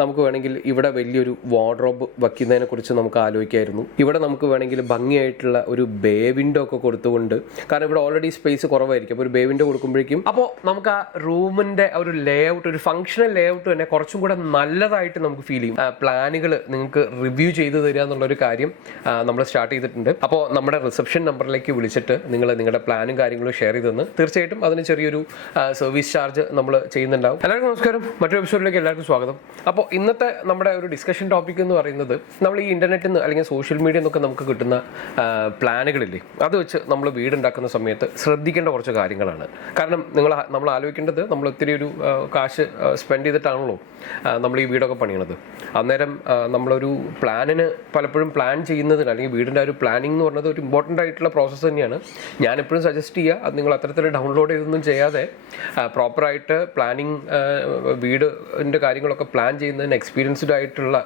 നമുക്ക് വേണമെങ്കിൽ ഇവിടെ വലിയൊരു വാർഡ്രോബ് വയ്ക്കുന്നതിനെ കുറിച്ച് നമുക്ക് ആലോചിക്കായിരുന്നു. ഇവിടെ നമുക്ക് വേണമെങ്കിൽ ഭംഗിയായിട്ടുള്ള ഒരു ബേ വിൻഡോ ഒക്കെ കൊടുത്തുകൊണ്ട്, കാരണം ഇവിടെ ഓൾറെഡി സ്പേസ് കുറവായിരിക്കും, അപ്പോൾ ഒരു ബേ വിൻഡോ കൊടുക്കുമ്പോഴേക്കും അപ്പോൾ നമുക്ക് ആ റൂമിൻ്റെ ഒരു ലേഔട്ട്, ഒരു ഫംഗ്ഷണൽ ലേഔട്ട് തന്നെ കുറച്ചും കൂടെ നല്ലതായിട്ട് നമുക്ക് ഫീൽ ചെയ്യും. പ്ലാനുകൾ നിങ്ങൾക്ക് റിവ്യൂ ചെയ്ത് തരിക എന്നുള്ളൊരു കാര്യം നമ്മൾ സ്റ്റാർട്ട് ചെയ്തിട്ടുണ്ട്. അപ്പോൾ നമ്മുടെ റിസപ്ഷൻ നമ്പറിലേക്ക് വിളിച്ചിട്ട് നിങ്ങളുടെ പ്ലാനും കാര്യങ്ങളും ഷെയർ ചെയ്തെന്ന് തീർച്ചയായിട്ടും അതിന് ചെറിയൊരു സർവീസ് ചാർജ് നമ്മൾ ചെയ്യുന്നുണ്ടാവും. എല്ലാവർക്കും നമസ്കാരം, മറ്റൊരു എപ്പിസോഡിലേക്ക് എല്ലാവർക്കും സ്വാഗതം. അപ്പോൾ ഇന്നത്തെ നമ്മുടെ ഒരു ഡിസ്കഷൻ ടോപ്പിക് എന്ന് പറയുന്നത്, നമ്മൾ ഈ ഇന്റർനെറ്റിൽ നിന്ന് അല്ലെങ്കിൽ സോഷ്യൽ മീഡിയ എന്നൊക്കെ നമുക്ക് കിട്ടുന്ന പ്ലാനുകളില്ലേ, അത് വെച്ച് നമ്മൾ വീടുണ്ടാക്കുന്ന സമയത്ത് ശ്രദ്ധിക്കേണ്ട കുറച്ച് കാര്യങ്ങളാണ്. കാരണം നമ്മൾ ആലോചിക്കേണ്ടത്, നമ്മൾ ഒത്തിരി ഒരു കാശ് സ്പെൻഡ് ചെയ്തിട്ടാണല്ലോ നമ്മൾ ഈ വീടൊക്കെ പണിയണത്. അന്നേരം നമ്മളൊരു പ്ലാനിന് പലപ്പോഴും പ്ലാൻ ചെയ്യുന്നതിന്, അല്ലെങ്കിൽ വീടിൻ്റെ ഒരു പ്ലാനിങ് എന്ന് പറയുന്നത് ഒരു ഇമ്പോർട്ടൻ്റ് ആയിട്ടുള്ള പ്രോസസ്സ് തന്നെയാണ്. ഞാനെപ്പോഴും സജസ്റ്റ് ചെയ്യുക, അത് നിങ്ങൾ അത്തരത്തിൽ ഡൗൺലോഡ് ചെയ്തൊന്നും ചെയ്യാതെ പ്രോപ്പറായിട്ട് പ്ലാനിങ്, വീടിൻ്റെ കാര്യങ്ങളൊക്കെ പ്ലാൻ ചെയ്യുന്നതിന് എക്സ്പീരിയൻസ്ഡ് ആയിട്ടുള്ള,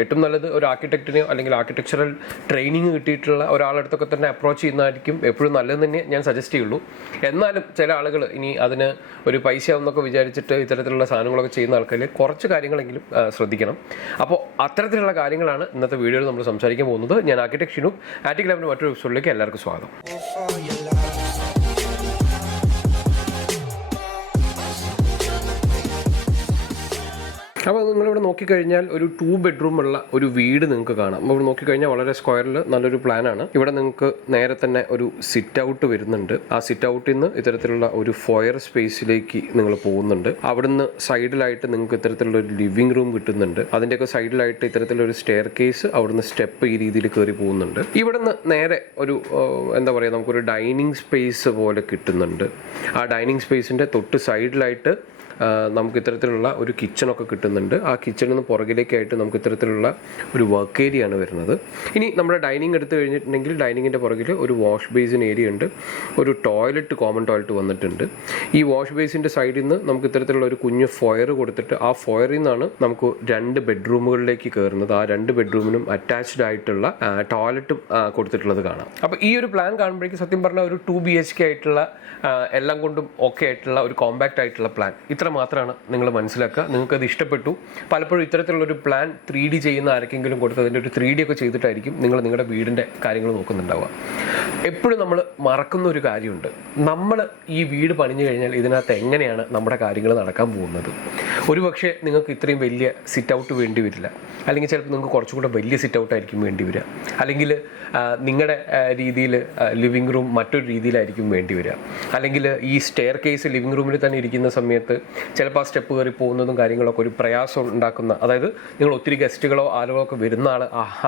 ഏറ്റവും നല്ലത് ഒരു ആർക്കിടെക്റ്റിനെയോ അല്ലെങ്കിൽ ആർക്കിടെക്ചറൽ ട്രെയിനിങ് കിട്ടിയിട്ടുള്ള ഒരാളടുത്തൊക്കെ തന്നെ അപ്രോച്ച് ചെയ്യുന്നതായിരിക്കും എപ്പോഴും നല്ലതെന്ന് തന്നെ ഞാൻ സജസ്റ്റ് ചെയ്യുള്ളൂ. എന്നാലും ചില ആളുകൾ ഇനി അതിന് ഒരു പൈസ ആവുന്നൊക്കെ വിചാരിച്ചിട്ട് ഇത്തരത്തിലുള്ള സാധനങ്ങളൊക്കെ ചെയ്യുന്ന ആൾക്കാർ കുറച്ച് കാര്യങ്ങളെങ്കിലും ശ്രദ്ധിക്കണം. അപ്പോൾ അത്തരത്തിലുള്ള കാര്യങ്ങളാണ് ഇന്നത്തെ വീഡിയോയിൽ നമ്മൾ സംസാരിക്കാൻ പോകുന്നത്. ഞാൻ ആർക്കിടെക്ട് ഷിനു, ആറ്റിക് ലാബിൻ്റെ മറ്റൊരു എപ്പിസോഡിലേക്ക് എല്ലാവർക്കും സ്വാഗതം. അപ്പോൾ നിങ്ങളിവിടെ നോക്കിക്കഴിഞ്ഞാൽ ഒരു 2 ബെഡ്റൂം ഉള്ള ഒരു വീട് നിങ്ങൾക്ക് കാണാം. അപ്പോൾ നോക്കിക്കഴിഞ്ഞാൽ വളരെ സ്ക്വയറിൽ നല്ലൊരു പ്ലാനാണ്. ഇവിടെ നിങ്ങൾക്ക് നേരെ തന്നെ ഒരു സിറ്റ് ഔട്ട് വരുന്നുണ്ട്. ആ സിറ്റ് ഔട്ടിൽ നിന്ന് ഇത്തരത്തിലുള്ള ഒരു ഫോയർ സ്പേസിലേക്ക് നിങ്ങൾ പോകുന്നുണ്ട്. അവിടുന്ന് സൈഡിലായിട്ട് നിങ്ങൾക്ക് ഇത്തരത്തിലുള്ള ഒരു ലിവിംഗ് റൂം കിട്ടുന്നുണ്ട്. അതിൻ്റെയൊക്കെ സൈഡിലായിട്ട് ഇത്തരത്തിലൊരു സ്റ്റെയർ കേസ്, അവിടുന്ന് സ്റ്റെപ്പ് ഈ രീതിയിൽ കയറി പോകുന്നുണ്ട്. ഇവിടുന്ന് നേരെ ഒരു എന്താ പറയുക, നമുക്കൊരു ഡൈനിങ് സ്പേസ് പോലെ കിട്ടുന്നുണ്ട്. ആ ഡൈനിങ് സ്പേസിൻ്റെ തൊട്ട് സൈഡിലായിട്ട് നമുക്ക് ഇത്തരത്തിലുള്ള ഒരു കിച്ചണൊക്കെ കിട്ടുന്നുണ്ട്. ആ കിച്ചണിൽ നിന്ന് പുറകിലേക്കായിട്ട് നമുക്ക് ഇത്തരത്തിലുള്ള ഒരു വർക്ക് ഏരിയ ആണ് വരുന്നത്. ഇനി നമ്മുടെ ഡൈനിങ് എടുത്തു കഴിഞ്ഞിട്ടുണ്ടെങ്കിൽ ഡൈനിങ്ങിൻ്റെ പുറകിൽ ഒരു വാഷ് ബേസിൻ ഏരിയ ഉണ്ട്. ഒരു ടോയ്ലറ്റ്, കോമൺ ടോയ്ലറ്റ് വന്നിട്ടുണ്ട്. ഈ വാഷ് ബേസിൻ്റെ സൈഡിൽ നിന്ന് നമുക്ക് ഇത്തരത്തിലുള്ള ഒരു കുഞ്ഞ് ഫോയർ കൊടുത്തിട്ട്, ആ ഫോയറിൽ നിന്നാണ് നമുക്ക് 2 ബെഡ്റൂമുകളിലേക്ക് കയറുന്നത്. ആ 2 ബെഡ്റൂമിനും അറ്റാച്ച്ഡ് ആയിട്ടുള്ള ടോയ്ലറ്റും കൊടുത്തിട്ടുള്ളത് കാണാം. അപ്പോൾ ഈ ഒരു പ്ലാൻ കാണുമ്പോഴേക്കും സത്യം പറഞ്ഞാൽ ഒരു 2 BHK ആയിട്ടുള്ള, എല്ലാം കൊണ്ടും ഓക്കെ ആയിട്ടുള്ള ഒരു കോമ്പാക്റ്റ് ആയിട്ടുള്ള പ്ലാൻ, ഇത്ര മാത്രമാണ് നിങ്ങൾ മനസ്സിലാക്കുക. നിങ്ങൾക്കത് ഇഷ്ടപ്പെട്ടു. പലപ്പോഴും ഇത്തരത്തിലുള്ളൊരു പ്ലാൻ 3D ചെയ്യുന്ന ആർക്കെങ്കിലും കൊടുത്ത് അതിൻ്റെ ഒരു 3D ഒക്കെ ചെയ്തിട്ടായിരിക്കും നിങ്ങളുടെ വീടിൻ്റെ കാര്യങ്ങൾ നോക്കുന്നുണ്ടാവുക. എപ്പോഴും നമ്മൾ മറക്കുന്ന ഒരു കാര്യമുണ്ട്. നമ്മൾ ഈ വീട് പണിഞ്ഞു കഴിഞ്ഞാൽ ഇതിനകത്ത് എങ്ങനെയാണ് നമ്മുടെ കാര്യങ്ങൾ നടക്കാൻ പോകുന്നത്. ഒരുപക്ഷെ നിങ്ങൾക്ക് ഇത്രയും വലിയ സിറ്റ് ഔട്ട് വേണ്ടി വരില്ല, അല്ലെങ്കിൽ ചിലപ്പോൾ നിങ്ങൾക്ക് കുറച്ചും കൂടെ വലിയ സിറ്റ് ഔട്ടായിരിക്കും വേണ്ടി വരിക, അല്ലെങ്കിൽ നിങ്ങളുടെ രീതിയിൽ ലിവിങ് റൂം മറ്റൊരു രീതിയിലായിരിക്കും വേണ്ടി വരിക, അല്ലെങ്കിൽ ഈ സ്റ്റെയർ കേസ് ലിവിങ് റൂമിൽ തന്നെ ഇരിക്കുന്ന സമയത്ത് ചിലപ്പോൾ ആ സ്റ്റെപ്പ് കയറി പോകുന്നതും കാര്യങ്ങളൊക്കെ ഒരു പ്രയാസം ഉണ്ടാക്കുന്ന, അതായത് നിങ്ങൾ ഒത്തിരി ഗസ്റ്റുകളോ ആളുകളോ ഒക്കെ വരുന്ന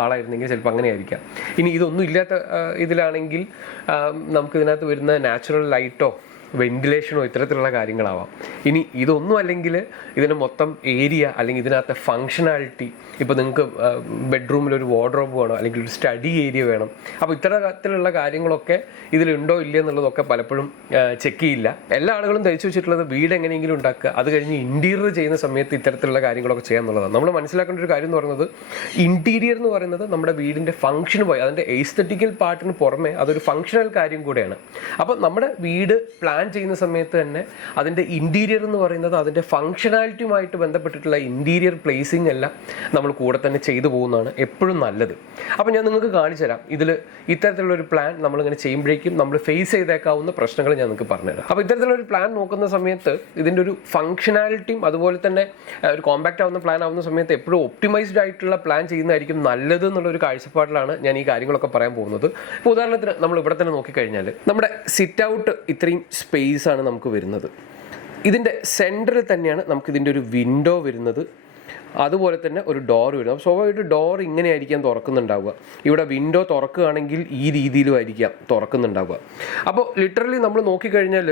ആളായിരുന്നെങ്കിൽ ചിലപ്പോൾ അങ്ങനെ ആയിരിക്കാം. ഇനി ഇതൊന്നും ഇല്ലാത്ത ഇതിലാണെങ്കിൽ നമുക്ക് ഇതിനകത്ത് വരുന്ന നാച്ചുറൽ ലൈറ്റോ വെന്റിലേഷനോ ഇത്തരത്തിലുള്ള കാര്യങ്ങളാവാം. ഇനി ഇതൊന്നും അല്ലെങ്കിൽ ഇതിന് മൊത്തം ഏരിയ, അല്ലെങ്കിൽ ഇതിനകത്തെ ഫങ്ഷനാലിറ്റി, ഇപ്പോൾ നിങ്ങൾക്ക് ബെഡ്റൂമിലൊരു വാർഡ്രോബ് വേണം, അല്ലെങ്കിൽ ഒരു സ്റ്റഡി ഏരിയ വേണം. അപ്പോൾ ഇത്തരത്തിലുള്ള കാര്യങ്ങളൊക്കെ ഇതിലുണ്ടോ ഇല്ല എന്നുള്ളതൊക്കെ പലപ്പോഴും ചെക്ക് ചെയ്യില്ല. എല്ലാ ആളുകളും ധരിച്ചു വെച്ചിട്ടുള്ളത് വീട് എങ്ങനെയെങ്കിലും ഉണ്ടാക്കുക, അത് കഴിഞ്ഞ് ഇൻറ്റീരിയർ ചെയ്യുന്ന സമയത്ത് ഇത്തരത്തിലുള്ള കാര്യങ്ങളൊക്കെ ചെയ്യാൻ എന്നുള്ളതാണ്. നമ്മൾ മനസ്സിലാക്കേണ്ട ഒരു കാര്യം എന്ന് പറയുന്നത്, ഇൻറ്റീരിയർ എന്ന് പറയുന്നത് നമ്മുടെ വീടിൻ്റെ ഫംഗ്ഷന് പോയി, അതിൻ്റെ എസ്തെറ്റിക്കൽ പാർട്ടിന് പുറമെ അതൊരു ഫങ്ഷണൽ കാര്യം കൂടെയാണ്. അപ്പോൾ നമ്മുടെ വീട് പ്ലാൻ ചെയ്യുന്ന സമയത്ത് തന്നെ അതിൻ്റെ ഇൻറ്റീരിയർ എന്ന് പറയുന്നത് അതിൻ്റെ ഫങ്ഷനാലിറ്റിയുമായിട്ട് ബന്ധപ്പെട്ടിട്ടുള്ള ഇൻറ്റീരിയർ പ്ലേസിംഗ് എല്ലാം നമ്മൾ കൂടെ തന്നെ ചെയ്തു പോകുന്നതാണ് എപ്പോഴും നല്ലത്. അപ്പോൾ ഞാൻ നിങ്ങൾക്ക് കാണിച്ചു തരാം. ഇതിൽ ഇത്തരത്തിലുള്ളൊരു പ്ലാൻ നമ്മളിങ്ങനെ ചെയ്യുമ്പോഴേക്കും നമ്മൾ ഫേസ് ചെയ്തേക്കാവുന്ന പ്രശ്നങ്ങൾ ഞാൻ നിങ്ങൾക്ക് പറഞ്ഞുതരാം. അപ്പോൾ ഇത്തരത്തിലുള്ളൊരു പ്ലാൻ നോക്കുന്ന സമയത്ത് ഇതിൻ്റെ ഒരു ഫങ്ഷനാലിറ്റിയും അതുപോലെ തന്നെ ഒരു കോമ്പാക്റ്റ് ആവുന്ന പ്ലാൻ ആവുന്ന സമയത്ത് എപ്പോഴും ഒപ്റ്റിമൈസ്ഡ് ആയിട്ടുള്ള പ്ലാൻ ചെയ്യുന്നതായിരിക്കും നല്ലത് എന്നുള്ളൊരു കാഴ്ചപ്പാടിലാണ് ഞാൻ ഈ കാര്യങ്ങളൊക്കെ പറയാൻ പോകുന്നത്. ഇപ്പോൾ ഉദാഹരണത്തിന് നമ്മൾ ഇവിടെ തന്നെ നോക്കിക്കഴിഞ്ഞാൽ നമ്മുടെ സിറ്റ് ഔട്ട് ഇത്രയും സ്പേസ് ആണ് നമുക്ക് വരുന്നത്. ഇതിൻ്റെ സെൻറ്ററിൽ തന്നെയാണ് നമുക്ക് ഇതിൻ്റെ ഒരു വിൻഡോ വരുന്നത്. അതുപോലെ തന്നെ ഒരു ഡോർ വരും. അപ്പോൾ സ്വാഭാവികമായിട്ട് ഡോർ ഇങ്ങനെ ആയിരിക്കാം തുറക്കുന്നുണ്ടാവുക. ഇവിടെ വിൻഡോ തുറക്കുകയാണെങ്കിൽ ഈ രീതിയിലും ആയിരിക്കാം തുറക്കുന്നുണ്ടാവുക. അപ്പോൾ ലിറ്ററലി നമ്മൾ നോക്കിക്കഴിഞ്ഞാൽ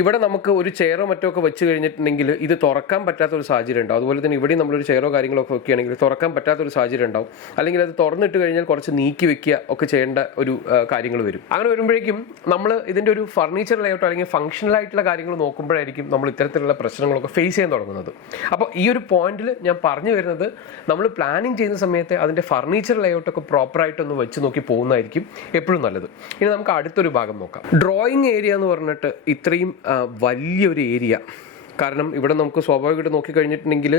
ഇവിടെ നമുക്ക് ഒരു ചെയറോ മറ്റോ ഒക്കെ വെച്ച് കഴിഞ്ഞിട്ടുണ്ടെങ്കിൽ ഇത് തുറക്കാൻ പറ്റാത്തൊരു സാഹചര്യം ഉണ്ടാവും. അതുപോലെ തന്നെ ഇവിടെയും നമ്മളൊരു ചെയറോ കാര്യങ്ങളൊക്കെ വെക്കുകയാണെങ്കിൽ തുറക്കാൻ പറ്റാത്തൊരു സാഹചര്യം ഉണ്ടാവും. അല്ലെങ്കിൽ അത് തുറന്നിട്ട് കഴിഞ്ഞാൽ കുറച്ച് നീക്കി വെക്കുക ഒക്കെ ചെയ്യേണ്ട ഒരു കാര്യങ്ങൾ വരും. അങ്ങനെ വരുമ്പോഴേക്കും നമ്മൾ ഇതിൻ്റെ ഒരു ഫർണിച്ചർ ലേഔട്ടോ അല്ലെങ്കിൽ ഫങ്ഷണൽ ആയിട്ടുള്ള കാര്യങ്ങൾ നോക്കുമ്പോഴായിരിക്കും നമ്മൾ ഇത്തരത്തിലുള്ള പ്രശ്നങ്ങളൊക്കെ ഫേസ് ചെയ്യാൻ തുടങ്ങുന്നത്. അപ്പോൾ ഈ ഒരു പോയിന്റിൽ ഞാൻ പറഞ്ഞു വരുന്നത്, നമ്മൾ പ്ലാനിങ് ചെയ്യുന്ന സമയത്ത് അതിൻ്റെ ഫർണിച്ചർ ലേഔട്ടൊക്കെ പ്രോപ്പറായിട്ടൊന്ന് വെച്ച് നോക്കി പോകുന്നതായിരിക്കും എപ്പോഴും നല്ലത്. ഇനി നമുക്ക് അടുത്തൊരു ഭാഗം നോക്കാം. ഡ്രോയിങ് ഏരിയ എന്ന് പറഞ്ഞിട്ട് ഇത്രയും വലിയൊരു ഏരിയ കാരണം ഇവിടെ നമുക്ക് സ്വാഭാവികമായിട്ട് നോക്കിക്കഴിഞ്ഞിട്ടുണ്ടെങ്കിൽ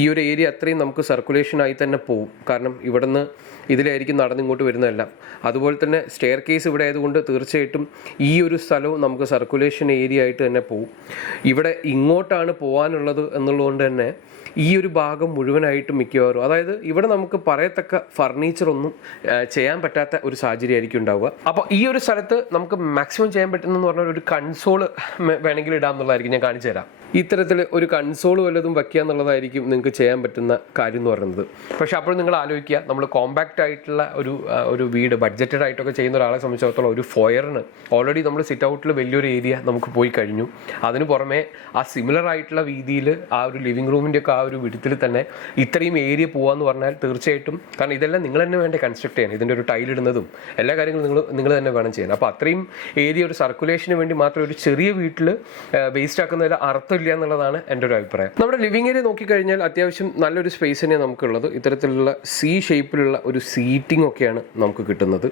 ഈ ഒരു ഏരിയ അത്രയും നമുക്ക് സർക്കുലേഷനായി തന്നെ പോകും. കാരണം ഇവിടെ നിന്ന് ഇതിലായിരിക്കും നടന്നിങ്ങോട്ട് വരുന്നതെല്ലാം. അതുപോലെ തന്നെ സ്റ്റെയർ കേസ് ഇവിടെ ആയതുകൊണ്ട് തീർച്ചയായിട്ടും ഈ ഒരു സ്ഥലവും നമുക്ക് സർക്കുലേഷൻ ഏരിയ ആയിട്ട് തന്നെ പോകും. ഇവിടെ ഇങ്ങോട്ടാണ് പോകാനുള്ളത് എന്നുള്ളതുകൊണ്ട് തന്നെ ഈ ഒരു ഭാഗം മുഴുവനായിട്ടും മിക്കവാറും, അതായത് ഇവിടെ നമുക്ക് പറയത്തക്ക ഫർണിച്ചറൊന്നും ചെയ്യാൻ പറ്റാത്ത ഒരു സാഹചര്യമായിരിക്കും ഉണ്ടാവുക. അപ്പോൾ ഈ ഒരു സ്ഥലത്ത് നമുക്ക് മാക്സിമം ചെയ്യാൻ പറ്റുന്നതെന്ന് പറഞ്ഞാൽ ഒരു കൺസോള് വേണമെങ്കിൽ ഇടാം എന്നുള്ളതായിരിക്കും. ഞാൻ കാണിച്ചു തരാം. ഇത്തരത്തിൽ ഒരു കൺസോൾ വല്ലതും വയ്ക്കുക എന്നുള്ളതായിരിക്കും നിങ്ങൾക്ക് ചെയ്യാൻ പറ്റുന്ന കാര്യം എന്ന് പറയുന്നത്. പക്ഷേ അപ്പോൾ നിങ്ങൾ ആലോചിക്കുക, നമ്മൾ കോമ്പാക്റ്റ് ആയിട്ടുള്ള ഒരു വീട് ബഡ്ജറ്റഡ് ആയിട്ടൊക്കെ ചെയ്യുന്ന ഒരാളെ സംബന്ധിച്ചിടത്തോളം ഒരു ഫോയറിന് ഓൾറെഡി നമ്മൾ സിറ്റ് ഔട്ടിൽ വലിയൊരു ഏരിയ നമുക്ക് പോയി കഴിഞ്ഞു. അതിന് പുറമെ ആ സിമിലർ ആയിട്ടുള്ള രീതിയിൽ ആ ഒരു ലിവിംഗ് റൂമിൻ്റെ ഒക്കെ ആ ഒരു വിധത്തിൽ തന്നെ ഇത്രയും ഏരിയ പോകാമെന്ന് പറഞ്ഞാൽ തീർച്ചയായിട്ടും, കാരണം ഇതെല്ലാം നിങ്ങൾ തന്നെ വേണ്ടേ കൺസ്ട്രക്ട് ചെയ്യാൻ, ഇതിൻ്റെ ഒരു ടൈലിടുന്നതും എല്ലാ കാര്യങ്ങളും നിങ്ങൾ തന്നെ വേണം ചെയ്യാൻ. അപ്പോൾ അത്രയും ഏരിയ ഒരു സർക്കുലേഷന് വേണ്ടി മാത്രം ഒരു ചെറിയ വീട്ടിൽ വേസ്റ്റ് ആക്കുന്നതിൽ അർത്ഥമില്ല എന്നുള്ളതാണ് എൻ്റെ ഒരു അഭിപ്രായം. നമ്മുടെ ലിവിംഗ് ഏരിയ നോക്കിക്കഴിഞ്ഞാൽ അത്യാവശ്യം നല്ലൊരു സ്പേസ് തന്നെയാണ് നമുക്കുള്ളത്. ഇത്തരത്തിലുള്ള സി ഷേപ്പിലുള്ള ഒരു സീറ്റിംഗ് ഒക്കെയാണ് നമുക്ക് കിട്ടുന്നത്.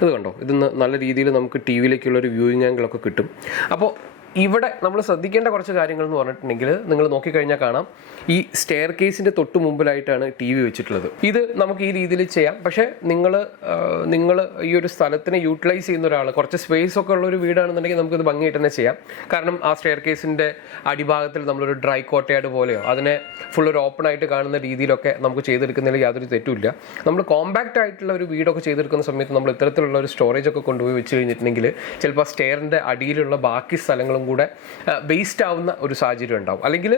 ഇത് കണ്ടോ, ഇതിന്ന് നല്ല രീതിയിൽ നമുക്ക് ടി വിയിലേക്കുള്ള ഒരു വ്യൂയിങ് ആംഗിളൊക്കെ കിട്ടും. അപ്പോൾ ഇവിടെ നമ്മൾ ശ്രദ്ധിക്കേണ്ട കുറച്ച് കാര്യങ്ങൾ എന്ന് പറഞ്ഞിട്ടുണ്ടെങ്കിൽ നിങ്ങൾ നോക്കിക്കഴിഞ്ഞാൽ കാണാം, ഈ സ്റ്റെയർ കേസിൻ്റെ തൊട്ട് മുമ്പിലായിട്ടാണ് ടി വി വെച്ചിട്ടുള്ളത്. ഇത് നമുക്ക് ഈ രീതിയിൽ ചെയ്യാം. പക്ഷേ നിങ്ങൾ ഈ ഒരു സ്ഥലത്തിനെ യൂട്ടിലൈസ് ചെയ്യുന്ന ഒരാൾ, കുറച്ച് സ്പേസ് ഒക്കെ ഉള്ള ഒരു വീടാണെന്നുണ്ടെങ്കിൽ നമുക്കിത് ഭംഗിയായിട്ട് തന്നെ ചെയ്യാം. കാരണം ആ സ്റ്റെയർ കേസിൻ്റെ അടിഭാഗത്തിൽ നമ്മളൊരു ഡ്രൈ കോട്ടയാട് പോലെയോ അതിനെ ഫുൾ ഒരു ഓപ്പൺ ആയിട്ട് കാണുന്ന രീതിയിലൊക്കെ നമുക്ക് ചെയ്തെടുക്കുന്നതിൽ യാതൊരു തെറ്റുമില്ല. നമ്മൾ കോമ്പാക്റ്റ് ആയിട്ടുള്ള ഒരു വീടൊക്കെ ചെയ്തെടുക്കുന്ന സമയത്ത് നമ്മൾ ഇത്തരത്തിലുള്ള ഒരു സ്റ്റോറേജ് ഒക്കെ കൊണ്ടുപോയി വെച്ച് കഴിഞ്ഞിട്ടുണ്ടെങ്കിൽ ചിലപ്പോൾ സ്റ്റെയറിൻ്റെ അടിയിലുള്ള ബാക്കി സ്ഥലങ്ങളും കൂടെ വേസ്റ്റ് ആവുന്ന ഒരു സാഹചര്യം ഉണ്ടാവും. അല്ലെങ്കിൽ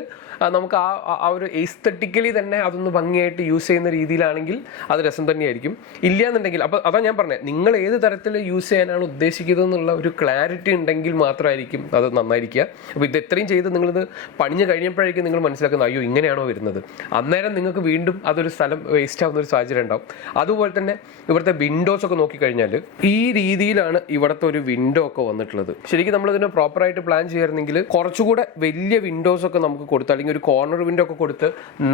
നമുക്ക് ആ ഒരു എസ്തെറ്റിക്കലി തന്നെ അതൊന്ന് ഭംഗിയായിട്ട് യൂസ് ചെയ്യുന്ന രീതിയിലാണെങ്കിൽ അത് രസം തന്നെയായിരിക്കും. ഇല്ല എന്നുണ്ടെങ്കിൽ, അപ്പോൾ അതാ ഞാൻ പറഞ്ഞത്, നിങ്ങൾ ഏത് തരത്തിൽ യൂസ് ചെയ്യാനാണ് ഉദ്ദേശിക്കുന്നത് എന്നുള്ള ഒരു ക്ലാരിറ്റി ഉണ്ടെങ്കിൽ മാത്രമായിരിക്കും അത് നന്നായിരിക്കുക. അപ്പോൾ ഇത് എത്രയും ചെയ്ത് നിങ്ങളിത് പണിഞ്ഞ് കഴിഞ്ഞപ്പോഴേക്കും നിങ്ങൾ മനസ്സിലാക്കുന്നത് അയ്യോ ഇങ്ങനെയാണോ വരുന്നത്, അന്നേരം നിങ്ങൾക്ക് വീണ്ടും അതൊരു സ്ഥലം വേസ്റ്റ് ആവുന്ന ഒരു സാഹചര്യം ഉണ്ടാവും. അതുപോലെ തന്നെ ഇവിടുത്തെ വിൻഡോസ് ഒക്കെ നോക്കിക്കഴിഞ്ഞാൽ ഈ രീതിയിലാണ് ഇവിടുത്തെ ഒരു വിൻഡോ ഒക്കെ വന്നിട്ടുള്ളത്. ശരിക്കും നമ്മളിതിനെ പ്രോപ്പറായിട്ട് പ്ലാൻ ചെയ്യായിരുന്നെങ്കിൽ കുറച്ചുകൂടെ വലിയ വിൻഡോസ് ഒക്കെ നമുക്ക് കൊടുത്ത്, അല്ലെങ്കിൽ ഒരു കോർണർ വിൻഡോ ഒക്കെ കൊടുത്ത്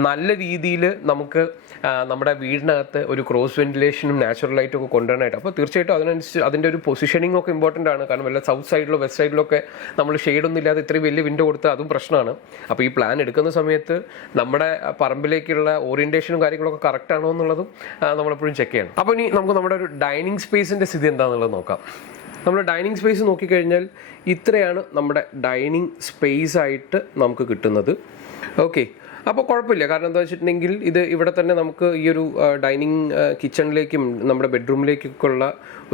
നല്ല രീതിയിൽ നമുക്ക് നമ്മുടെ വീടിനകത്ത് ഒരു ക്രോസ് വെന്റിലേഷനും നാച്ചുറൽ ലൈറ്റും ഒക്കെ കൊണ്ടുവരാനായിട്ട്. അപ്പോൾ തീർച്ചയായിട്ടും അതിനനുസരിച്ച് അതിൻ്റെ ഒരു പൊസിഷനിങ് ഒക്കെ ഇമ്പോർട്ടൻ്റ് ആണ്. കാരണം വല്ല സൗത്ത് സൈഡിലോ വെസ്റ്റ് സൈഡിലോ ഒക്കെ നമ്മൾ ഷെയ്ഡൊന്നും ഇല്ലാതെ ഇത്രയും വലിയ വിൻഡോ കൊടുത്ത് അതും പ്രശ്നമാണ്. അപ്പോൾ ഈ പ്ലാൻ എടുക്കുന്ന സമയത്ത് നമ്മുടെ പറമ്പിലേക്കുള്ള ഓറിയൻറ്റേഷനും കാര്യങ്ങളൊക്കെ കറക്റ്റ് ആണോ എന്നുള്ളതും നമ്മളെപ്പോഴും ചെക്ക് ചെയ്യണം. അപ്പോൾ ഇനി നമുക്ക് നമ്മുടെ ഒരു ഡൈനിങ് സ്പേസിൻ്റെ സ്ഥിതി എന്താണെന്നുള്ളത് നോക്കാം. നമ്മൾ ഡൈനിങ് സ്പേസ് നോക്കിക്കഴിഞ്ഞാൽ ഇത്രയാണ് നമ്മുടെ ഡൈനിങ് സ്പേസ് ആയിട്ട് നമുക്ക് കിട്ടുന്നത്. ഓക്കെ, അപ്പോൾ കുഴപ്പമില്ല. കാരണം എന്താ വെച്ചിട്ടുണ്ടെങ്കിൽ ഇത് ഇവിടെ തന്നെ നമുക്ക് ഈ ഒരു ഡൈനിങ് കിച്ചണിലേക്കും നമ്മുടെ ബെഡ്റൂമിലേക്കൊക്കെ ഉള്ള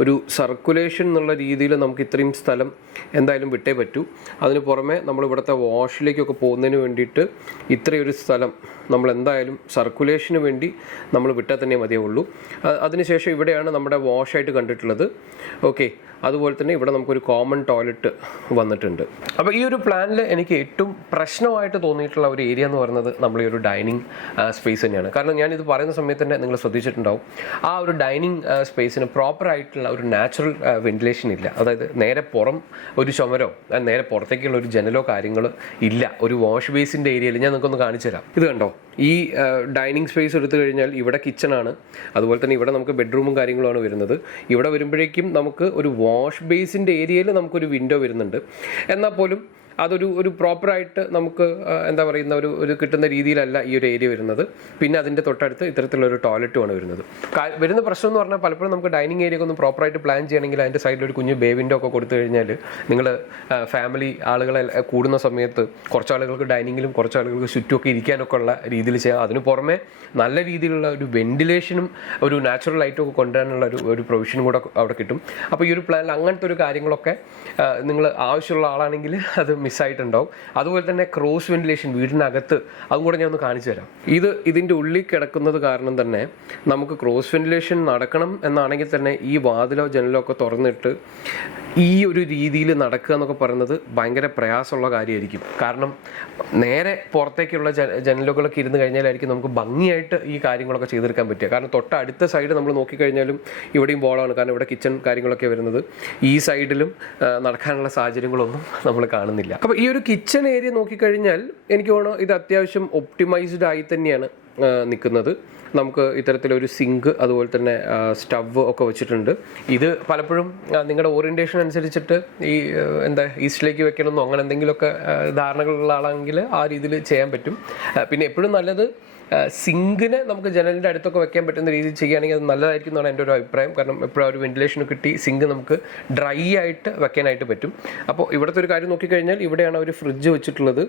ഒരു സർക്കുലേഷൻ എന്നുള്ള രീതിയിൽ നമുക്ക് ഇത്രയും സ്ഥലം എന്തായാലും വിട്ടേ പറ്റൂ. അതിന് പുറമെ നമ്മൾ ഇവിടുത്തെ വാഷിലേക്കൊക്കെ പോകുന്നതിന് വേണ്ടിയിട്ട് ഇത്രയൊരു സ്ഥലം നമ്മൾ എന്തായാലും സർക്കുലേഷന് വേണ്ടി നമ്മൾ വിട്ടാൽ തന്നെ മതിയാവുള്ളൂ. അതിനുശേഷം ഇവിടെയാണ് നമ്മുടെ വാഷായിട്ട് കണ്ടിട്ടുള്ളത്. ഓക്കെ, അതുപോലെ തന്നെ ഇവിടെ നമുക്കൊരു കോമൺ ടോയ്ലറ്റ് വന്നിട്ടുണ്ട്. അപ്പോൾ ഈ ഒരു പ്ലാനിൽ എനിക്ക് ഏറ്റവും പ്രശ്നമായിട്ട് തോന്നിയിട്ടുള്ള ഒരു ഏരിയ എന്ന് പറയുന്നത് നമ്മൾ ഈ ഒരു ഡൈനിങ് സ്പേസ് തന്നെയാണ്. കാരണം ഞാനിത് പറയുന്ന സമയത്ത് തന്നെ നിങ്ങൾ ശ്രദ്ധിച്ചിട്ടുണ്ടാവും, ആ ഒരു ഡൈനിങ് സ്പേസിന് പ്രോപ്പറായിട്ടുള്ള ഒരു നാച്ചുറൽ വെന്റിലേഷൻ ഇല്ല. അതായത് നേരെ പുറം ഒരു ചുമരോ നേരെ പുറത്തേക്കുള്ള ഒരു ജനലോ കാര്യങ്ങൾ ഇല്ല. ഒരു വാഷ് ബേസിൻ്റെ ഏരിയയിൽ ഞാൻ നിങ്ങൾക്കൊന്ന് കാണിച്ചു തരാം. ഇത് കണ്ടോ, ഈ ഡൈനിങ് സ്പേസ് എടുത്തു കഴിഞ്ഞാൽ ഇവിടെ കിച്ചണാണ്, അതുപോലെ തന്നെ ഇവിടെ നമുക്ക് ബെഡ്റൂമും കാര്യങ്ങളുമാണ് വരുന്നത്. ഇവിടെ വരുമ്പോഴേക്കും നമുക്ക് ഒരു വാഷ് ബേസിൻ്റെ ഏരിയയിൽ നമുക്കൊരു വിൻഡോ വരുന്നുണ്ട്. എന്നാൽ പോലും അതൊരു പ്രോപ്പറായിട്ട് നമുക്ക് എന്താ പറയുന്ന ഒരു കിട്ടുന്ന രീതിയിലല്ല ഈ ഒരു ഏരിയ വരുന്നത്. പിന്നെ അതിൻ്റെ തൊട്ടടുത്ത് ഇത്തരത്തിലുള്ളൊരു ടോയ്ലറ്റുമാണ് വരുന്നത്. വരുന്ന പ്രശ്നം എന്ന് പറഞ്ഞാൽ പലപ്പോഴും നമുക്ക് ഡൈനിങ് ഏരിയ ഒന്ന് പ്രോപ്പറായിട്ട് പ്ലാൻ ചെയ്യണമെങ്കിൽ അതിൻ്റെ സൈഡിൽ ഒരു കുഞ്ഞ് ബേ വിൻഡോ ഒക്കെ കൊടുത്തു കഴിഞ്ഞാൽ നിങ്ങൾ ഫാമിലി ആളുകളെ കൂടുന്ന സമയത്ത് കുറച്ച് ആളുകൾക്ക് ഡൈനിങ്ങിലും കുറച്ച് ആളുകൾക്ക് ചുറ്റുമൊക്കെ ഇരിക്കാനൊക്കെ ഉള്ള രീതിയിൽ ചെയ്യാം. അതിന് പുറമെ നല്ല രീതിയിലുള്ള ഒരു വെന്റിലേഷനും ഒരു നാച്ചുറൽ ലൈറ്റും ഒക്കെ കൊണ്ടുവരാനുള്ള ഒരു പ്രൊവിഷനും കൂടെ അവിടെ കിട്ടും. അപ്പോൾ ഈ ഒരു പ്ലാനിൽ അങ്ങനത്തെ ഒരു കാര്യങ്ങളൊക്കെ നിങ്ങൾ ആവശ്യമുള്ള ആളാണെങ്കിൽ അത് മിസ്സായിട്ടുണ്ടാവും. അതുപോലെ തന്നെ ക്രോസ് വെന്റിലേഷൻ വീടിനകത്ത്, അതും കൂടെ ഞാൻ ഒന്ന് കാണിച്ചു തരാം. ഇതിൻ്റെ ഉള്ളിൽ കിടക്കുന്നത് കാരണം തന്നെ നമുക്ക് ക്രോസ് വെന്റിലേഷൻ നടക്കണം എന്നാണെങ്കിൽ തന്നെ ഈ വാതിലോ ജനലോ ഒക്കെ തുറന്നിട്ട് ഈ ഒരു രീതിയിൽ നടക്കുക എന്നൊക്കെ പറയുന്നത് ഭയങ്കര പ്രയാസമുള്ള കാര്യമായിരിക്കും. കാരണം നേരെ പുറത്തേക്കുള്ള ജനലുകളൊക്കെ ഇരുന്ന് കഴിഞ്ഞാലായിരിക്കും നമുക്ക് ഭംഗിയായിട്ട് ഈ കാര്യങ്ങളൊക്കെ ചെയ്തെടുക്കാൻ പറ്റുക. കാരണം തൊട്ടടുത്ത സൈഡ് നമ്മൾ നോക്കിക്കഴിഞ്ഞാലും ഇവിടെയും ബോളാണ്. കാരണം ഇവിടെ കിച്ചൺ കാര്യങ്ങളൊക്കെ വരുന്നത്. ഈ സൈഡിലും നടക്കാനുള്ള സാഹചര്യങ്ങളൊന്നും നമ്മൾ കാണുന്നില്ല. ഉണ്ടാവില്ല. അപ്പോൾ ഈ ഒരു കിച്ചൺ ഏരിയ നോക്കിക്കഴിഞ്ഞാൽ എനിക്ക് തോന്നുന്നു ഇത് അത്യാവശ്യം ഒപ്റ്റിമൈസ്ഡ് ആയി തന്നെയാണ് നിൽക്കുന്നത്. നമുക്ക് ഇത്തരത്തിലൊരു സിങ്ക് അതുപോലെ തന്നെ സ്റ്റവ് ഒക്കെ വെച്ചിട്ടുണ്ട്. ഇത് പലപ്പോഴും നിങ്ങളുടെ ഓറിയൻറ്റേഷൻ അനുസരിച്ചിട്ട് ഈ ഈസ്റ്റിലേക്ക് വെക്കണമെന്നോ അങ്ങനെ എന്തെങ്കിലുമൊക്കെ ധാരണകളുള്ള ആളാണെങ്കിൽ ആ രീതിയിൽ ചെയ്യാൻ പറ്റും. പിന്നെ എപ്പോഴും നല്ലത് സിങ്കിനെ നമുക്ക് ജനലിൻ്റെ അടുത്തൊക്കെ വെക്കാൻ പറ്റുന്ന രീതിയിൽ ചെയ്യുകയാണെങ്കിൽ അത് നല്ലതായിരിക്കും എന്നാണ് എൻ്റെ ഒരു അഭിപ്രായം. കാരണം എപ്പോഴും ഒരു വെന്റിലേഷൻ കിട്ടി സിങ്ക് നമുക്ക് ഡ്രൈ ആയിട്ട് വെക്കാനായിട്ട് പറ്റും. അപ്പോൾ ഇവിടുത്തെ ഒരു കാര്യം നോക്കിക്കഴിഞ്ഞാൽ ഇവിടെയാണ് ഒരു ഫ്രിഡ്ജ് വെച്ചിട്ടുള്ളത്,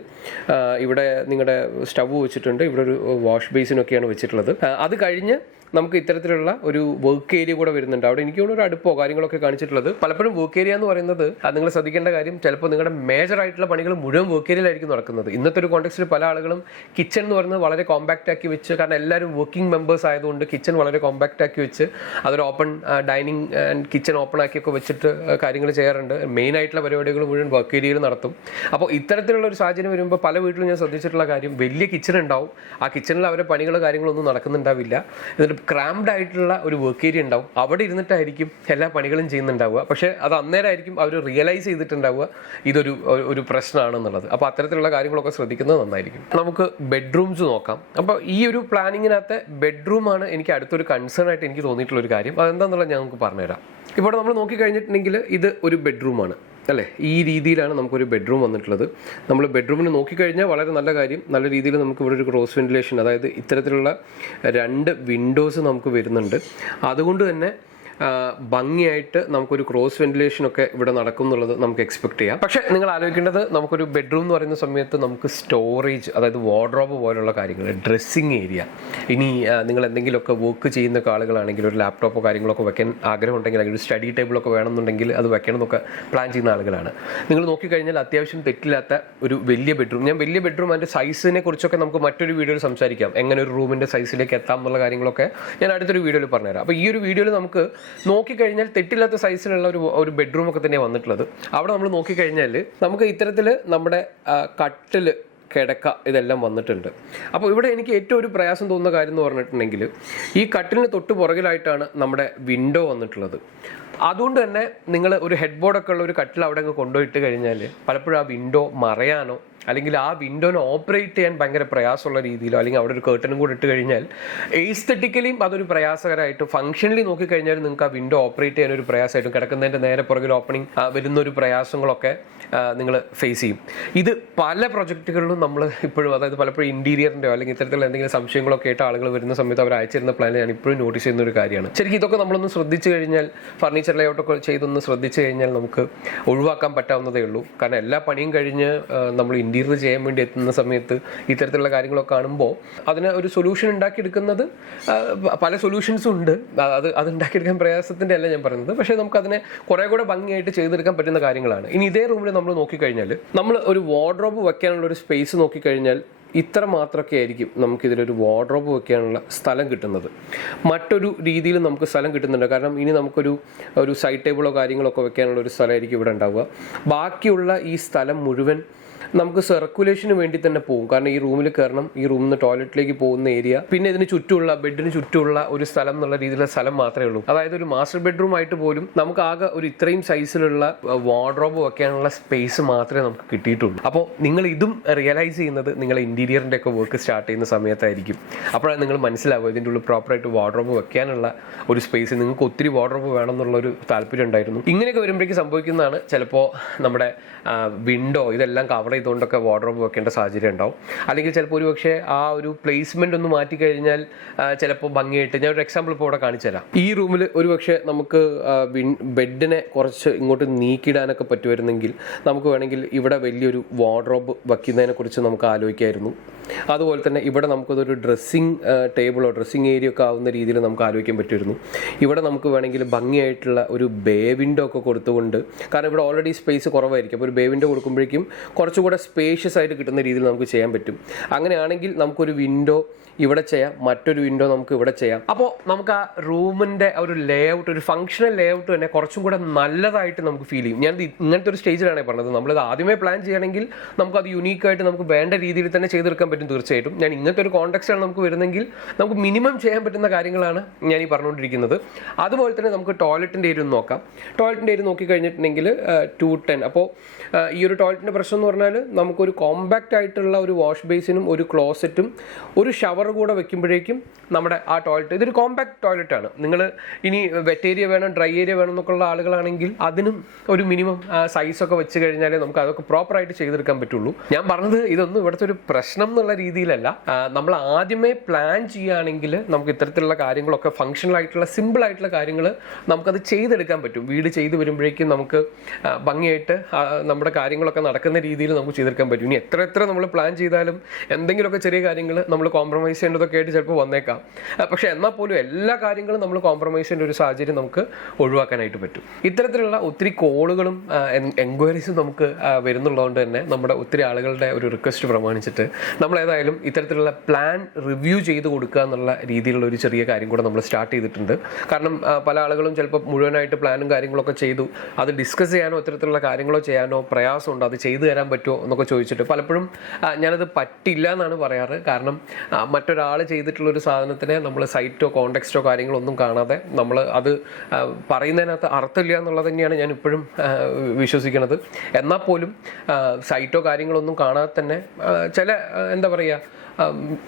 ഇവിടെ നിങ്ങളുടെ സ്റ്റവ് വെച്ചിട്ടുണ്ട്, ഇവിടെ ഒരു വാഷ് ബേസിനൊക്കെയാണ് വെച്ചിട്ടുള്ളത്. അത് കഴിഞ്ഞ് നമുക്ക് ഇത്തരത്തിലുള്ള ഒരു വർക്ക് ഏരിയ കൂടെ വരുന്നുണ്ട്. അവിടെ എനിക്ക് തോന്നുന്നു ഒരു അടുപ്പോ കാര്യങ്ങളൊക്കെ കാണിച്ചിട്ടുള്ളത്. പലപ്പോഴും വർക്ക് ഏരിയ എന്ന് പറയുന്നത് നിങ്ങൾ ശ്രദ്ധിക്കേണ്ട കാര്യം, ചിലപ്പോൾ നിങ്ങളുടെ മേജർ ആയിട്ടുള്ള പണികൾ മുഴുവൻ വർക്ക് ഏരിയയിലായിരിക്കും നടക്കുന്നത്. ഇന്നത്തെ ഒരു കോണ്ടെക്സ്റ്റിൽ പല ആളുകളും കിച്ചൺ എന്ന് പറയുന്നത് വളരെ കോമ്പാക്റ്റ് ആക്കി വെച്ച്, കാരണം എല്ലാവരും വർക്കിംഗ് മെമ്പേഴ്സ് ആയതുകൊണ്ട് കിച്ചൺ വളരെ കോമ്പാക്റ്റ് ആക്കി വെച്ച് അതൊരു open dining and kitchen open ആക്കിയൊക്കെ വെച്ചിട്ട് കാര്യങ്ങൾ ചെയ്യാറുണ്ട്. മെയിൻ ആയിട്ടുള്ള പരിപാടികൾ മുഴുവൻ വർക്ക് ഏരിയയിൽ നടത്തും. അപ്പോൾ ഇത്തരത്തിലുള്ള ഒരു സാഹചര്യം വരുമ്പോൾ പല വീട്ടിലും ഞാൻ ശ്രദ്ധിച്ചിട്ടുള്ള കാര്യം, വലിയ കിച്ചൺ ഉണ്ടാവും, ആ കിച്ചണിൽ അവരുടെ പണികൾ കാര്യങ്ങളൊന്നും നടക്കുന്നുണ്ടാവില്ല. എന്നിട്ട് ക്രാംഡ് ആയിട്ടുള്ള ഒരു വർക്ക് ഏരിയ ഉണ്ടാവും, അവിടെ ഇരുന്നിട്ടായിരിക്കും എല്ലാ പണികളും ചെയ്യുന്നുണ്ടാവുക. പക്ഷേ അത് അന്നേരമായിരിക്കും അവർ റിയലൈസ് ചെയ്തിട്ടുണ്ടാവുക ഇതൊരു ഒരു പ്രശ്നമാണെന്നുള്ളത്. അപ്പോൾ അത്തരത്തിലുള്ള കാര്യങ്ങളൊക്കെ ശ്രദ്ധിക്കുന്നത് നന്നായിരിക്കും. നമുക്ക് ബെഡ്റൂംസ് നോക്കാം. അപ്പോൾ ഈ ഒരു പ്ലാനിങ്ങിനകത്ത് ബെഡ്റൂമാണ് എനിക്ക് അടുത്തൊരു കൺസേൺ ആയിട്ട് എനിക്ക് തോന്നിയിട്ടുള്ള ഒരു കാര്യം. അതെന്താണെന്നുള്ളത് ഞാൻ നമുക്ക് പറഞ്ഞുതരാം. ഇവിടെ നമ്മൾ നോക്കിക്കഴിഞ്ഞിട്ടുണ്ടെങ്കിൽ ഇത് ഒരു ബെഡ്റൂമാണ് അല്ലേ. ഈ രീതിയിലാണ് നമുക്കൊരു ബെഡ്റൂം വന്നിട്ടുള്ളത്. നമ്മൾ ബെഡ്റൂമിന് നോക്കിക്കഴിഞ്ഞാൽ വളരെ നല്ല കാര്യം, നല്ല രീതിയിൽ നമുക്ക് ഇവിടെ ഒരു ക്രോസ് വെന്റിലേഷൻ, അതായത് ഇത്തരത്തിലുള്ള 2 വിൻഡോസ് നമുക്ക് വരുന്നുണ്ട്. അതുകൊണ്ട് തന്നെ ഭംഗിയായിട്ട് നമുക്കൊരു ക്രോസ് വെന്റിലേഷനൊക്കെ ഇവിടെ നടക്കും എന്നുള്ളത് നമുക്ക് എക്സ്പെക്ട് ചെയ്യാം. പക്ഷേ നിങ്ങൾ ആലോചിക്കേണ്ടത്, നമുക്കൊരു ബെഡ്റൂം എന്ന് പറയുന്ന സമയത്ത് നമുക്ക് സ്റ്റോറേജ്, അതായത് വാർഡ്രോബ് പോലുള്ള കാര്യങ്ങൾ, ഡ്രസ്സിങ് ഏരിയ, ഇനി നിങ്ങൾ എന്തെങ്കിലുമൊക്കെ വർക്ക് ചെയ്യുന്ന ആളുകളാണെങ്കിൽ ഒരു ലാപ്ടോപ്പോ കാര്യങ്ങളൊക്കെ വെക്കാൻ ആഗ്രഹമുണ്ടെങ്കിൽ, അല്ലെങ്കിൽ ഒരു സ്റ്റഡി ടേബിളൊക്കെ വേണമെന്നുണ്ടെങ്കിൽ അത് വെക്കണം എന്നൊക്കെ പ്ലാൻ ചെയ്യുന്ന ആളുകളാണ് നിങ്ങൾ. നോക്കിക്കഴിഞ്ഞാൽ അത്യാവശ്യം തെറ്റില്ലാത്ത ഒരു വലിയ ബെഡ്റൂം. ഞാൻ വലിയ ബെഡ്റൂം അതിൻ്റെ സൈസിനെ കുറിച്ചൊക്കെ നമുക്ക് മറ്റൊരു വീഡിയോയിൽ സംസാരിക്കാം, എങ്ങനെ ഒരു റൂമിൻ്റെ സൈസിലേക്ക് എത്താം എന്നുള്ള കാര്യങ്ങളൊക്കെ ഞാൻ അടുത്തൊരു വീഡിയോയിൽ പറഞ്ഞുതരാം. അപ്പോൾ ഈ ഒരു വീഡിയോയിൽ നമുക്ക് നോക്കിക്കഴിഞ്ഞാൽ തെറ്റില്ലാത്ത സൈസിലുള്ള ഒരു ബെഡ്റൂം ഒക്കെ തന്നെയാണ് വന്നിട്ടുള്ളത്. അവിടെ നമ്മൾ നോക്കിക്കഴിഞ്ഞാൽ നമുക്ക് ഇത്തരത്തിൽ നമ്മുടെ കട്ടിൽ, കിടക്ക ഇതെല്ലാം വന്നിട്ടുണ്ട്. അപ്പോൾ ഇവിടെ എനിക്ക് ഏറ്റവും ഒരു പ്രയാസം തോന്നുന്ന കാര്യം എന്ന് പറഞ്ഞിട്ടുണ്ടെങ്കിൽ, ഈ കട്ടിലിന് തൊട്ട് പുറകിലായിട്ടാണ് നമ്മുടെ വിൻഡോ വന്നിട്ടുള്ളത്. അതുകൊണ്ട് തന്നെ നിങ്ങൾ ഒരു ഹെഡ് ബോർഡൊക്കെ ഉള്ള ഒരു കട്ടിൽ അവിടെ അങ്ങ് കൊണ്ടുപോയിട്ട് കഴിഞ്ഞാൽ പലപ്പോഴും ആ വിൻഡോ മറയാനോ അല്ലെങ്കിൽ ആ വിൻഡോനെ ഓപ്പറേറ്റ് ചെയ്യാൻ ഭയങ്കര പ്രയാസമുള്ള രീതിയിലോ, അല്ലെങ്കിൽ അവിടെ ഒരു കേർട്ടനും കൂടെ ഇട്ട് കഴിഞ്ഞാൽ എസ്തെറ്റിക്കലിയും അതൊരു പ്രയാസകരമായിട്ട്, ഫംഗ്ഷനലി നോക്കിക്കഴിഞ്ഞാൽ നിങ്ങൾക്ക് ആ വിൻഡോ ഓപ്പറേറ്റ് ചെയ്യാൻ ഒരു പ്രയാസമായിട്ടും, കിടക്കുന്നതിൻ്റെ നേരെ പുറകിൽ ഓപ്പണിംഗ് വരുന്നൊരു പ്രയാസങ്ങളൊക്കെ നിങ്ങൾ ഫേസ് ചെയ്യും. ഇത് പല പ്രൊജക്റ്റുകളിലും നമ്മൾ ഇപ്പോഴും, അതായത് പലപ്പോഴും ഇൻറ്റീരിയറിൻ്റെയോ അല്ലെങ്കിൽ ഇത്തരത്തിലുള്ള എന്തെങ്കിലും സംശയങ്ങളൊക്കെ ആയിട്ട് ആളുകൾ വരുന്ന സമയത്ത് അവർ അയച്ചിരുന്ന പ്ലാനിൽ ഞാൻ ഇപ്പോഴും നോട്ടീസ് ചെയ്യുന്ന ഒരു കാര്യമാണ്. ശരിക്കും ഇതൊക്കെ നമ്മളൊന്ന് ശ്രദ്ധിച്ചു കഴിഞ്ഞാൽ, ഫർണിച്ചർ ലേഔട്ടൊക്കെ ചെയ്തൊന്ന് ശ്രദ്ധിച്ചു കഴിഞ്ഞാൽ നമുക്ക് ഒഴിവാക്കാൻ പറ്റാവുന്നതേ ഉള്ളൂ. കാരണം എല്ലാ പണിയും കഴിഞ്ഞ് നമ്മൾ ഇന്റീരിയർ ചെയ്യാൻ വേണ്ടി എത്തുന്ന സമയത്ത് ഇത്തരത്തിലുള്ള കാര്യങ്ങളൊക്കെ കാണുമ്പോൾ അതിന് ഒരു സൊല്യൂഷൻ ഉണ്ടാക്കിയെടുക്കുന്നത്, പല സൊല്യൂഷൻസും ഉണ്ട്, അത് ഉണ്ടാക്കിയെടുക്കാൻ പ്രയാസത്തിൻ്റെ അല്ല ഞാൻ പറയുന്നത്. പക്ഷേ നമുക്കതിനെ കുറേ കൂടെ ഭംഗിയായിട്ട് ചെയ്തെടുക്കാൻ പറ്റുന്ന കാര്യങ്ങളാണ്. ഇനി ഇതേ റൂമിൽ നമ്മൾ നോക്കിക്കഴിഞ്ഞാൽ, നമ്മൾ ഒരു വാർഡ്രോബ് വെക്കാനുള്ള ഒരു സ്പേസ് നോക്കിക്കഴിഞ്ഞാൽ ഇത്ര മാത്രമൊക്കെ ആയിരിക്കും നമുക്കിതിലൊരു വാർഡ്രോബ് വെക്കാനുള്ള സ്ഥലം കിട്ടുന്നത്. മറ്റൊരു രീതിയിൽ നമുക്ക് സ്ഥലം കിട്ടുന്നുണ്ട്. കാരണം ഇനി നമുക്കൊരു സൈഡ് ടേബിളോ കാര്യങ്ങളൊക്കെ വെക്കാനുള്ള ഒരു സ്ഥലമായിരിക്കും ഇവിടെ ഉണ്ടാവുക. ബാക്കിയുള്ള ഈ സ്ഥലം മുഴുവൻ നമുക്ക് സർക്കുലേഷന് വേണ്ടി തന്നെ പോകും. കാരണം ഈ റൂമിൽ കയറണം, ഈ റൂമിൽ നിന്ന് ടോയ്ലറ്റിലേക്ക് പോകുന്ന ഏരിയ, പിന്നെ ഇതിന് ചുറ്റുമുള്ള ബെഡിന് ചുറ്റുമുള്ള ഒരു സ്ഥലം എന്നുള്ള രീതിയിലുള്ള സ്ഥലം മാത്രമേ ഉള്ളൂ. അതായത് ഒരു മാസ്റ്റർ ബെഡ്റൂം ആയിട്ട് പോലും നമുക്ക് ആകെ ഒരു ഇത്രയും സൈസിലുള്ള വാർഡ്രോബ് വെക്കാനുള്ള സ്പേസ് മാത്രമേ നമുക്ക് കിട്ടിയിട്ടുള്ളൂ. അപ്പോൾ നിങ്ങൾ ഇതും റിയലൈസ് ചെയ്യുന്നത് നിങ്ങൾ ഇന്റീരിയറിൻ്റെ ഒക്കെ വർക്ക് സ്റ്റാർട്ട് ചെയ്യുന്ന സമയത്തായിരിക്കും. അപ്പോഴാണ് നിങ്ങൾ മനസ്സിലാവും ഇതിൻ്റെ ഉള്ളിൽ പ്രോപ്പറായിട്ട് വാർഡ്രോബ് വെക്കാനുള്ള ഒരു സ്പേസ്, നിങ്ങൾക്ക് ഒത്തിരി വാർഡ്രോബ് വേണം എന്നുള്ളൊരു താല്പര്യം ഉണ്ടായിരുന്നു. ഇങ്ങനെയൊക്കെ വരുമ്പോഴേക്കും സംഭവിക്കുന്നതാണ്, ചിലപ്പോൾ നമ്മുടെ വിൻഡോ ഇതെല്ലാം കവർ ചെയ്തുകൊണ്ടൊക്കെ വാർഡ്രോബ് വെക്കേണ്ട സാഹചര്യം ഉണ്ടാവും. അല്ലെങ്കിൽ ചിലപ്പോൾ ഒരു പക്ഷേ ആ ഒരു പ്ലേസ്മെന്റ് ഒന്ന് മാറ്റി കഴിഞ്ഞാൽ ചിലപ്പോൾ ഭംഗിയായിട്ട്, ഞാൻ ഒരു എക്സാമ്പിൾ ഇപ്പോൾ ഇവിടെ കാണിച്ചു തരാം. ഈ റൂമിൽ ഒരു പക്ഷേ നമുക്ക് ബെഡിനെ കുറച്ച് ഇങ്ങോട്ട് നീക്കിയിടാനൊക്കെ പറ്റുമായിരുന്നെങ്കിൽ നമുക്ക് വേണമെങ്കിൽ ഇവിടെ വലിയൊരു വാർഡ്രോബ് വയ്ക്കുന്നതിനെ കുറിച്ച് നമുക്ക് ആലോചിക്കായിരുന്നു. അതുപോലെ തന്നെ ഇവിടെ നമുക്കതൊരു ഡ്രസ്സിങ് ടേബിളോ ഡ്രസ്സിങ് ഏരിയ ഒക്കെ ആവുന്ന രീതിയിൽ നമുക്ക് ആലോചിക്കാൻ പറ്റുമായിരുന്നു. ഇവിടെ നമുക്ക് വേണമെങ്കിൽ ഭംഗിയായിട്ടുള്ള ഒരു ബേ വിൻഡോ ഒക്കെ കൊടുത്തുകൊണ്ട്, കാരണം ഇവിടെ ഓൾറെഡി സ്പേസ് കുറവായിരിക്കും, അപ്പോൾ ഒരു ബേ വിൻഡോ കൊടുക്കുമ്പോഴേക്കും കുറച്ചുകൂടെ കൂടെ സ്പേഷ്യസ് ആയിട്ട് കിട്ടുന്ന രീതിയിൽ നമുക്ക് ചെയ്യാൻ പറ്റും. അങ്ങനെയാണെങ്കിൽ നമുക്കൊരു വിൻഡോ ഇവിടെ ചെയ്യാം, മറ്റൊരു വിൻഡോ നമുക്ക് ഇവിടെ ചെയ്യാം. അപ്പോൾ നമുക്ക് ആ റൂമിൻ്റെ ഒരു ലേഔട്ട്, ഒരു ഫങ്ഷണൽ ലേഔട്ട് തന്നെ കുറച്ചും കൂടെ നല്ലതായിട്ട് നമുക്ക് ഫീൽ ചെയ്യും. ഞാൻ ഇങ്ങനത്തെ ഒരു സ്റ്റേജിലാണ് പറഞ്ഞത്. നമ്മളിത് ആദ്യമേ പ്ലാൻ ചെയ്യണമെങ്കിൽ നമുക്കത് യുണീക്കായിട്ട് നമുക്ക് വേണ്ട രീതിയിൽ തന്നെ ചെയ്തെടുക്കാൻ പറ്റും. തീർച്ചയായിട്ടും ഞാൻ ഇങ്ങനത്തെ ഒരു കോണ്ടെക്സ്റ്റാണ് നമുക്ക് വരുന്നെങ്കിൽ നമുക്ക് മിനിമം ചെയ്യാൻ പറ്റുന്ന കാര്യങ്ങളാണ് ഞാൻ ഈ പറഞ്ഞുകൊണ്ടിരിക്കുന്നത്. അതുപോലെ തന്നെ നമുക്ക് ടോയ്ലറ്റിൻ്റെ ഏരിയ ഒന്ന് നോക്കാം. ടോയ്ലറ്റിൻ്റെ ഏരിയ നോക്കിക്കഴിഞ്ഞിട്ടുണ്ടെങ്കിൽ 210. അപ്പോൾ ഈ ഒരു ടോയ്ലറ്റിൻ്റെ പ്രശ്നം എന്ന് പറഞ്ഞാൽ നമുക്കൊരു കോമ്പാക്റ്റ് ആയിട്ടുള്ള ഒരു വാഷ് ബേസിനും ഒരു ക്ലോസറ്റും ഒരു ഷവർ കൂടെ വെക്കുമ്പോഴേക്കും നമ്മുടെ ആ ടോയ്ലറ്റ്, ഇതൊരു കോമ്പാക്ട് ടോയ്ലറ്റ് ആണ്. നിങ്ങൾ ഇനി വെറ്റ് ഏരിയ വേണം, ഡ്രൈ ഏരിയ വേണം എന്നൊക്കെയുള്ള ആളുകളാണെങ്കിൽ അതിനും ഒരു മിനിമം സൈസൊക്കെ വെച്ച് കഴിഞ്ഞാലേ നമുക്ക് അതൊക്കെ പ്രോപ്പറായിട്ട് ചെയ്തെടുക്കാൻ പറ്റുള്ളൂ. ഞാൻ പറഞ്ഞത് ഇതൊന്നും ഇവിടുത്തെ ഒരു പ്രശ്നം എന്നുള്ള രീതിയിലല്ല. നമ്മൾ ആദ്യമേ പ്ലാൻ ചെയ്യുകയാണെങ്കിൽ നമുക്ക് ഇത്തരത്തിലുള്ള കാര്യങ്ങളൊക്കെ ഫങ്ഷണൽ ആയിട്ടുള്ള സിമ്പിൾ ആയിട്ടുള്ള കാര്യങ്ങൾ നമുക്കത് ചെയ്തെടുക്കാൻ പറ്റും. വീട് ചെയ്ത് വരുമ്പോഴേക്കും നമുക്ക് ഭംഗിയായിട്ട് നമ്മുടെ കാര്യങ്ങളൊക്കെ നടക്കുന്ന രീതിയിൽ നമുക്ക് ചെയ്തെടുക്കാൻ പറ്റും. ഇനി എത്ര നമ്മൾ പ്ലാൻ ചെയ്താലും എന്തെങ്കിലുമൊക്കെ ചെറിയ കാര്യങ്ങൾ നമ്മൾ കോംപ്രമൈസ് ചെയ്യേണ്ടതൊക്കെ ആയിട്ട് ചിലപ്പോൾ വന്നേക്കാം. പക്ഷെ എന്നാൽ പോലും എല്ലാ കാര്യങ്ങളും നമ്മൾ കോംപ്രമൈസ് ചെയ്യേണ്ട ഒരു സാഹചര്യം നമുക്ക് ഒഴിവാക്കാനായിട്ട് പറ്റും. ഇത്തരത്തിലുള്ള ഒത്തിരി കോളുകളും എൻക്വയറീസും നമുക്ക് വരുന്നുള്ളതുകൊണ്ട് തന്നെ നമ്മുടെ ഒത്തിരി ആളുകളുടെ ഒരു റിക്വസ്റ്റ് പ്രമാണിച്ചിട്ട് നമ്മൾ ഏതായാലും ഇത്തരത്തിലുള്ള പ്ലാൻ റിവ്യൂ ചെയ്ത് കൊടുക്കുക എന്നുള്ള രീതിയിലുള്ള ഒരു ചെറിയ കാര്യം കൂടെ നമ്മൾ സ്റ്റാർട്ട് ചെയ്തിട്ടുണ്ട്. കാരണം പല ആളുകളും ചിലപ്പോൾ മുഴുവനായിട്ട് പ്ലാനും കാര്യങ്ങളൊക്കെ ചെയ്തു, അത് ഡിസ്കസ് ചെയ്യാനോ ഇത്തരത്തിലുള്ള കാര്യങ്ങളോ ചെയ്യാനോ പ്രയാസമുണ്ട്, അത് ചെയ്തു തരാൻ പറ്റുമോ എന്നൊക്കെ ചോദിച്ചിട്ട് പലപ്പോഴും ഞാനത് പറ്റില്ല എന്നാണ് പറയാറ്. കാരണം മറ്റൊരാൾ ചെയ്തിട്ടുള്ളൊരു സാധനത്തിനെ നമ്മൾ സൈറ്റോ കോണ്ടെക്സ്റ്റോ കാര്യങ്ങളൊന്നും കാണാതെ നമ്മൾ അത് പറയുന്നതിനകത്ത് അർത്ഥമില്ല എന്നുള്ളത് തന്നെയാണ് ഞാൻ ഇപ്പോഴും വിശ്വസിക്കുന്നത്. എന്നാൽ പോലും സൈറ്റോ കാര്യങ്ങളൊന്നും കാണാതെ തന്നെ ചില എന്താ പറയുക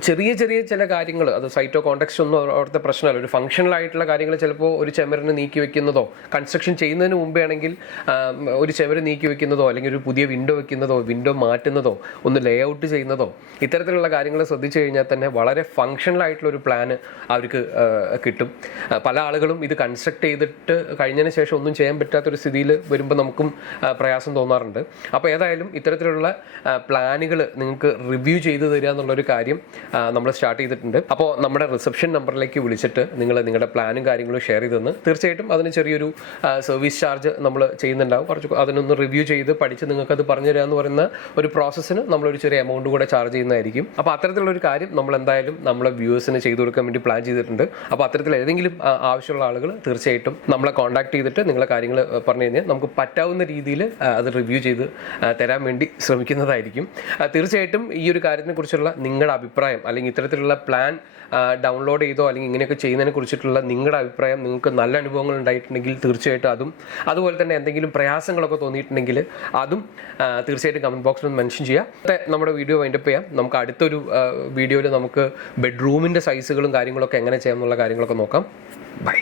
ചെറിയ ചില കാര്യങ്ങൾ, അത് സൈറ്റോ കോണ്ടെക്സ്റ്റ് ഒന്നും അവിടുത്തെ പ്രശ്നമല്ല. ഒരു ഫങ്ഷണൽ ആയിട്ടുള്ള കാര്യങ്ങൾ ചിലപ്പോൾ ഒരു ചെമരിന് നീക്കി വെക്കുന്നതോ, കൺസ്ട്രക്ഷൻ ചെയ്യുന്നതിന് മുമ്പേ ആണെങ്കിൽ ഒരു ചെമര് നീക്കി വെക്കുന്നതോ അല്ലെങ്കിൽ ഒരു പുതിയ വിൻഡോ വെക്കുന്നതോ വിൻഡോ മാറ്റുന്നതോ ഒന്ന് ലേ ഔട്ട് ചെയ്യുന്നതോ ഇത്തരത്തിലുള്ള കാര്യങ്ങൾ ശ്രദ്ധിച്ചു കഴിഞ്ഞാൽ തന്നെ വളരെ ഫങ്ഷണൽ ആയിട്ടുള്ള ഒരു പ്ലാന് അവർക്ക് കിട്ടും. പല ആളുകളും ഇത് കൺസ്ട്രക്ട് ചെയ്തിട്ട് കഴിഞ്ഞതിന് ശേഷം ഒന്നും ചെയ്യാൻ പറ്റാത്തൊരു സ്ഥിതിയിൽ വരുമ്പോൾ നമുക്കും പ്രയാസം തോന്നാറുണ്ട്. അപ്പോൾ ഏതായാലും ഇത്തരത്തിലുള്ള പ്ലാനുകൾ നിങ്ങൾക്ക് റിവ്യൂ ചെയ്ത് തരിക എന്നുള്ളൊരു കാര്യം നമ്മൾ സ്റ്റാർട്ട് ചെയ്തിട്ടുണ്ട്. അപ്പോൾ നമ്മുടെ റിസപ്ഷൻ നമ്പറിലേക്ക് വിളിച്ചിട്ട് നിങ്ങളുടെ പ്ലാനും കാര്യങ്ങളും ഷെയർ ചെയ്തെന്ന് തീർച്ചയായിട്ടും അതിന് ചെറിയൊരു സർവീസ് ചാർജ് നമ്മൾ ചെയ്യുന്നുണ്ടാവും. കുറച്ച് അതിനൊന്ന് റിവ്യൂ ചെയ്ത് പഠിച്ച് നിങ്ങൾക്കത് പറഞ്ഞു തരിക എന്ന് പറയുന്ന ഒരു പ്രോസസ്സിന് നമ്മളൊരു ചെറിയ എമൗണ്ട് കൂടെ ചാർജ് ചെയ്യുന്നതായിരിക്കും. അപ്പോൾ അത്തരത്തിലുള്ളൊരു കാര്യം നമ്മൾ എന്തായാലും നമ്മളെ വ്യൂവേഴ്സിന് ചെയ്തു കൊടുക്കാൻ വേണ്ടി പ്ലാൻ ചെയ്തിട്ടുണ്ട്. അപ്പോൾ അത്തരത്തിൽ ഏതെങ്കിലും ആവശ്യമുള്ള ആളുകൾ തീർച്ചയായിട്ടും നമ്മളെ കോൺടാക്ട് ചെയ്തിട്ട് നിങ്ങളെ കാര്യങ്ങൾ പറഞ്ഞു കഴിഞ്ഞാൽ നമുക്ക് പറ്റാവുന്ന രീതിയിൽ അത് റിവ്യൂ ചെയ്ത് തരാൻ വേണ്ടി ശ്രമിക്കുന്നതായിരിക്കും. തീർച്ചയായിട്ടും ഈ ഒരു കാര്യത്തിനെ കുറിച്ചുള്ള നിങ്ങളുടെ അഭിപ്രായം, അല്ലെങ്കിൽ ഇത്തരത്തിലുള്ള പ്ലാൻ ഡൗൺലോഡ് ചെയ്തോ അല്ലെങ്കിൽ ഇങ്ങനെയൊക്കെ ചെയ്യുന്നതിനെ കുറിച്ചിട്ടുള്ള നിങ്ങളുടെ അഭിപ്രായം, നിങ്ങൾക്ക് നല്ല അനുഭവങ്ങൾ ഉണ്ടായിട്ടുണ്ടെങ്കിൽ തീർച്ചയായിട്ടും അതും, അതുപോലെ തന്നെ എന്തെങ്കിലും പ്രയാസങ്ങളൊക്കെ തോന്നിയിട്ടുണ്ടെങ്കിൽ അതും തീർച്ചയായിട്ടും കമൻറ്റ് ബോക്സിൽ ഒന്ന് മെൻഷൻ ചെയ്യുക. നമ്മുടെ വീഡിയോ വൈൻഡപ്പ് ചെയ്യാം. നമുക്ക് അടുത്തൊരു വീഡിയോയിൽ നമുക്ക് ബെഡ്റൂമിൻ്റെ സൈസുകളും കാര്യങ്ങളൊക്കെ എങ്ങനെ ചെയ്യാമെന്നുള്ള കാര്യങ്ങളൊക്കെ നോക്കാം. ബൈ.